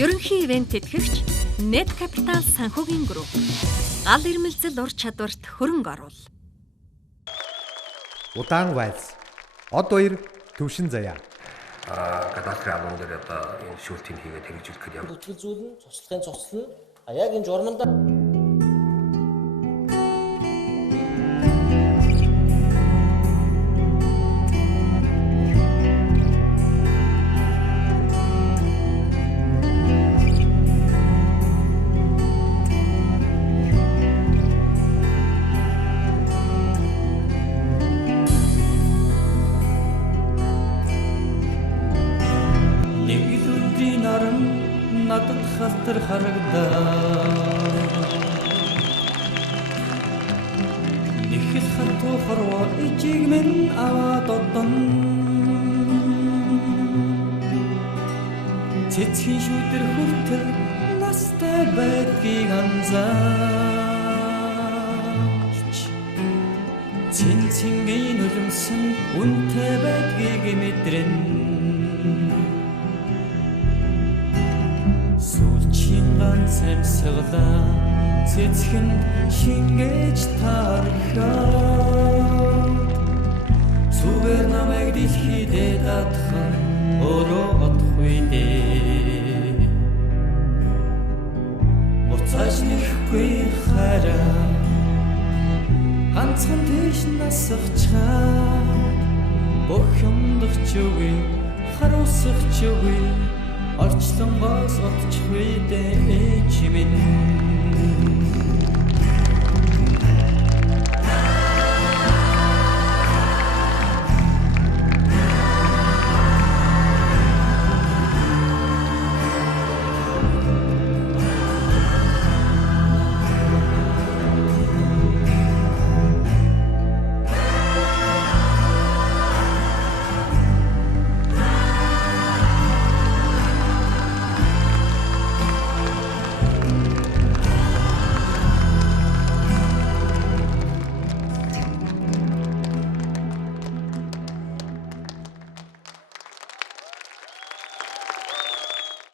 Ерөнхий ивент тэтгэгч Net Capital санхүүгийн групп. Гал ирмэлзэл ур чадварт хөрөнгө оруул. Удаан вальс. Од хоёр төвшин заяа. Кадастрын албан дээр одоо энэ шүүлтийг хийгээд хэрэгжүүлэх гэдэг юм. Бүтгэл зүйл нь цоцлогын цоцлол нь яг энэ журманда надад халтар харагдаа Нэхэл хатуу хорвоо ижиг минь аваад одон Цэцгийн шүүдэр хүртэл настай байдгийг анзаарч Цинцингийн нулимсэн үнтэй байдгийг мэдрэн Сэмсэглаа цэцгэнд шингээж тархаад Зүгээр намайг дэлхийдээ даатхан өөрөө одохгүй дээ Буцааж нэхгүй хараа Ганцхан тийш насахчаад Бүх юмдах ч үгүй харуусах ч үгүй Орчлонгоос отчих үедээ ээж минь